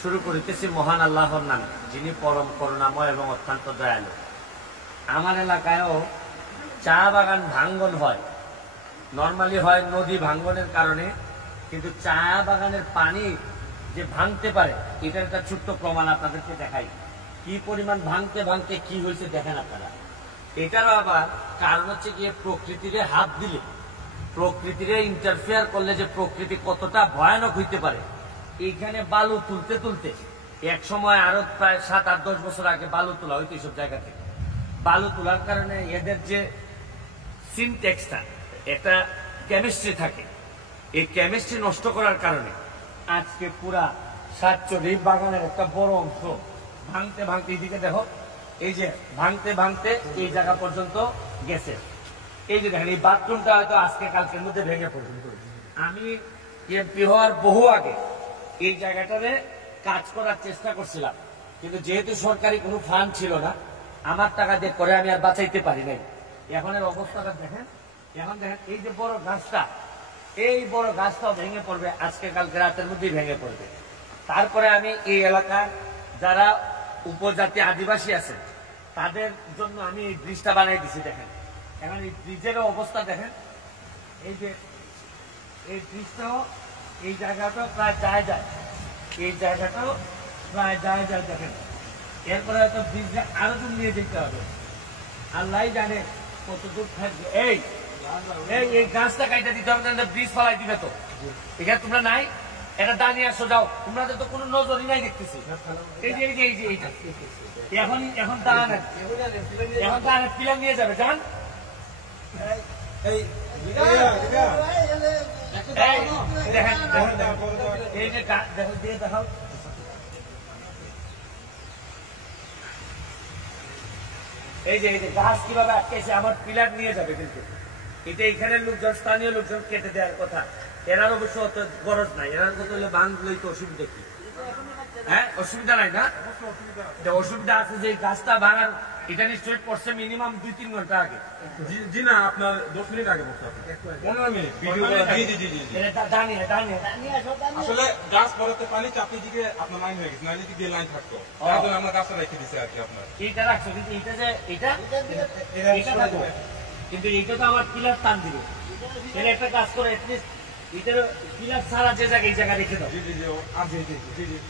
শুরু করিতেছি মহান আল্লাহর নামে, যিনি পরম করুণাময় এবং অত্যন্ত দয়ালু। আমার এলাকায়ও চা বাগান ভাঙ্গন হয়, নর্মালি হয় নদী ভাঙ্গনের কারণে, কিন্তু চা বাগানের পানি যে ভাঙতে পারে এটার একটা ছোট্ট প্রমাণ আপনাদেরকে দেখাই। কি পরিমাণ ভাঙতে ভাঙতে কি হয়েছে দেখেন আপনারা। এটারও আবার কারণ হচ্ছে গিয়ে প্রকৃতিরে হাত দিলে, প্রকৃতিরে ইন্টারফেয়ার করলে যে প্রকৃতি কতটা ভয়ানক হইতে পারে। এইখানে বালু তুলতে তুলতে এক সময় আরো প্রায় 7-8-10 বছর আগে বালু তোলা হইতো এইসব জায়গা থেকে। বালু তোলার কারণে এদের যে সিনটেক্সটা, একটা কেমিস্ট্রি থাকে, এই কেমিস্ট্রি নষ্ট করার কারণে আজকে পুরা সাতচল্লি বাগানের একটা বড় অংশ ভাঙতে ভাঙতে, এইদিকে দেখো, এই যে ভাঙতে ভাঙতে এই জায়গা পর্যন্ত গেছে। এই যে দেখেন, এই বাথরুমটা হয়তো আজকে কালকের মধ্যে ভেঙে পড়বে। আমি এমপি হওয়ার বহু আগে এই জায়গাটারে কাজ করার চেষ্টা করছিলাম, কিন্তু যেহেতু সরকারি কোনো ফান্ড ছিল না, আমার টাকা দিয়ে করে আমি আর বাঁচাইতে পারি নাই। এখন এর অবস্থাটা দেখেন, এখন দেখেন এই যে বড় গাছটা, এই বড় গাছটাও ভেঙে পড়বে, আজকে কালকে রাতের মধ্যেই ভেঙে পড়বে। তারপরে আমি এই এলাকার যারা উপজাতি আদিবাসী আছেন তাদের জন্য আমি এই ব্রিজটা বানাই দিছি। দেখেন এখন এই ব্রিজেরও অবস্থা দেখেন, এই যে এই ব্রিজটাও, এই জায়গাটাও প্রায় যায়, এই জায়গাটাও প্রায় যায় দেখেন। এরপরে হয়তো ব্রিজটা আরো দূর নিয়ে যেতে হবে, আল্লাহ জানে কত দূর থাকবে। এই এই গাছটা কাইটা দিতে হবে, ব্রিজ ফলাই দিবে তো। এখানে তোমরা নাই, এটা দাঁড়িয়ে আসো, যাও, তোমাদের তো কোনো নজরই নাই দেখতেছি। এই যে এই যে এই যে এইটা এখন দাঁড়ান, এখন দাঁড়ান, পিলার নিয়ে যাবে, যান। দেখেন এই যে দেখো, দিয়ে দেখাও, এই যে গাছ কিভাবে আটকেছে, আমার পিলার নিয়ে যাবে। কিন্তু এটা এখানের লোকজন, স্থানীয় লোকজন কেটে দেওয়ার কথা, এরার অবশ্য অত গরজ নাই। এরার কথা হলে বাংলায় তো অসুবিধা কি? হ্যাঁ, অসুবিধা নাই না? অসুবিধা আছে যে গাছটা ভাঙার, এটা নিশ্চয়ই পড়ছে মিনিমাম 2-3 ঘন্টা আগে। জি না, আপনার 10 মিনিট আগে পড়ছে, 15 মিনিট। আসলে গাছ পড়াতে পানি চাপনি দিকে আপনার লাইন হয়ে গেছে, নাহলে দিয়ে লাইন থাকতো, তার জন্য আমরা গাছটা রেখে দিচ্ছি আর কি। আপনার এইটা রাখছো, কিন্তু এইটা যে এটা থাকো, কিন্তু এইটা তো আমার পিলার টান দিবে। এর একটা কাজ করে, এটলিস্ট এটার পিলার ছাড়া যে জায়গায়, এই জায়গা রেখে দাও।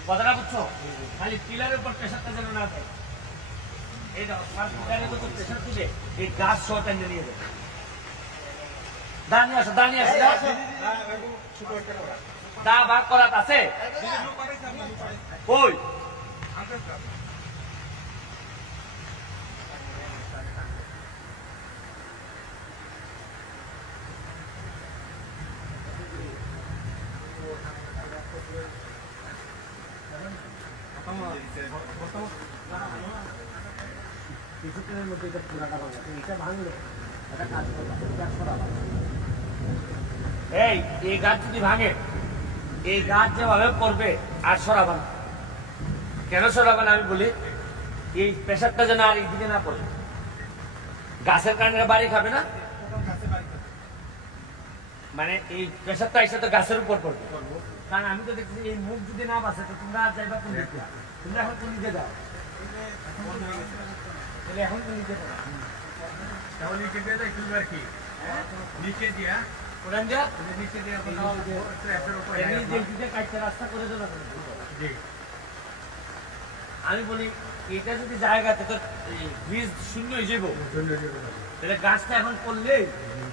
কথাটা বুঝছো? খালি পিলারের উপর প্রেশারটা যেন না থাকে। এই দাও, পিলারের উপর প্রেশার দিলে এই গাছ সহ টেনে নিয়ে যাবে। দাঁড়িয়ে আসো, দাঁড়িয়ে আসো, দা ভাগ করাত আছে কই? কিছুদিনের মধ্যে এটা পুরাটা ভাঙবে, এটা ভাঙলে এটা কাজ করবে, এই গাছ যদি ভাঙে, এই গাছ যেভাবে পড়বে আর সরাবান। কেন সরাবান আমি বলি, এই প্রেশারটা যেন আর এইদিকে না পড়ে। গাছের কারণে বাড়ি খাবে না, মানে এই প্রেশারটা এসে তো গাছের উপর পড়বে। কারণ আমি তো দেখছি এই মুখ যদি না বাঁচে তো তোমরা আর যাইবা কোন দিকে? তোমরা এখন কোন দিকে যাও? এখন কোন দিকে যাও? তাহলে নিচে দিয়ে যাই তুলবার কি? নিচে দিয়া কোরআন যা নিচে দিয়ে কাটতে রাস্তা করে দেবো। আমি বলি এটা যদি জায়গাতে তো বীজ শূন্য হয়ে যাবো, তাহলে গাছটা এখন করলে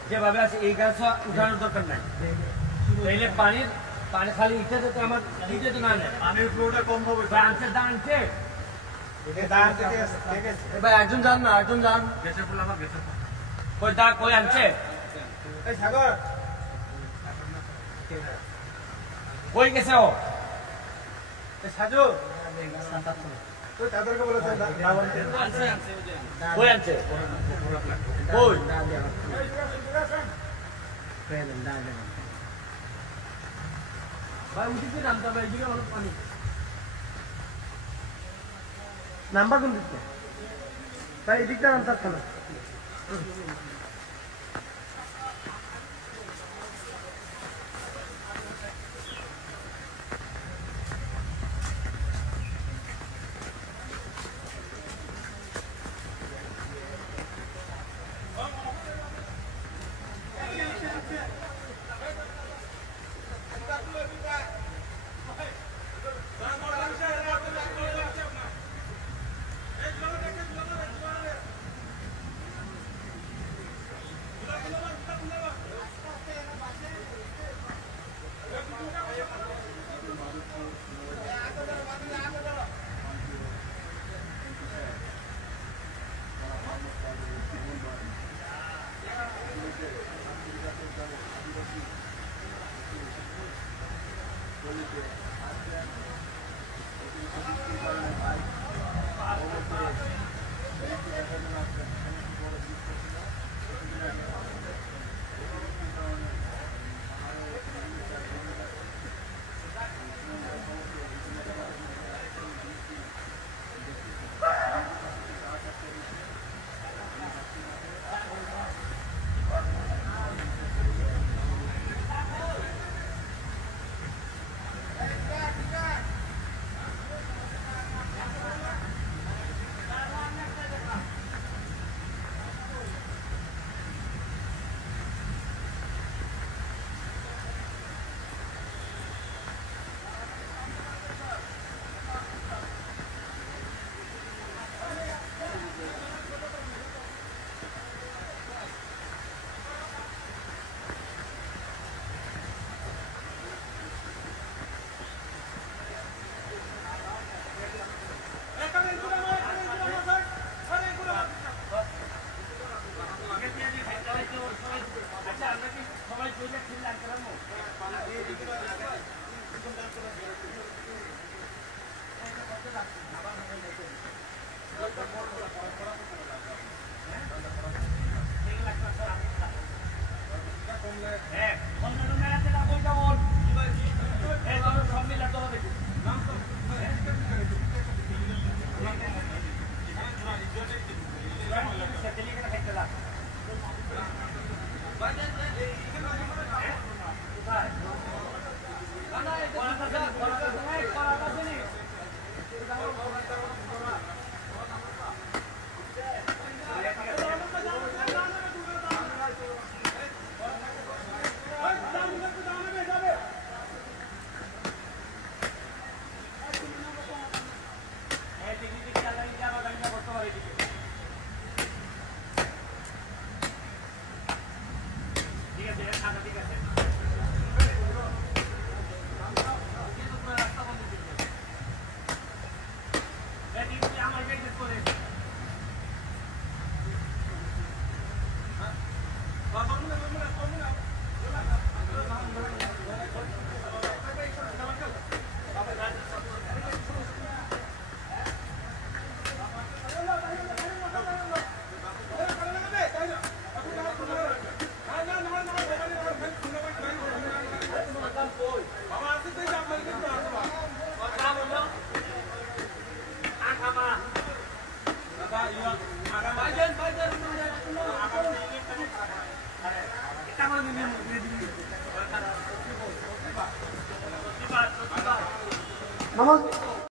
যেভাবে আছে এই গাছ উঠানোর দরকার নাই। তাইলে পানি খালি ইটা যাতে আমার দিতে তো না নেয়, পানির ফ্লোটা কম হবে। আনছে দা আনছে, ভাই একজন যান না, একজন যান। কই দা কই আনছে? কই গেছে ও? সাজু তাদেরকে বলেছে কই আনছে? কই ভাই উঠিতে নামতে হবে, এইদিকে অনেক পানি। নাম্বার কোন দিচ্ছে তাই এদিকটা নামতে পারছে না। নামাজ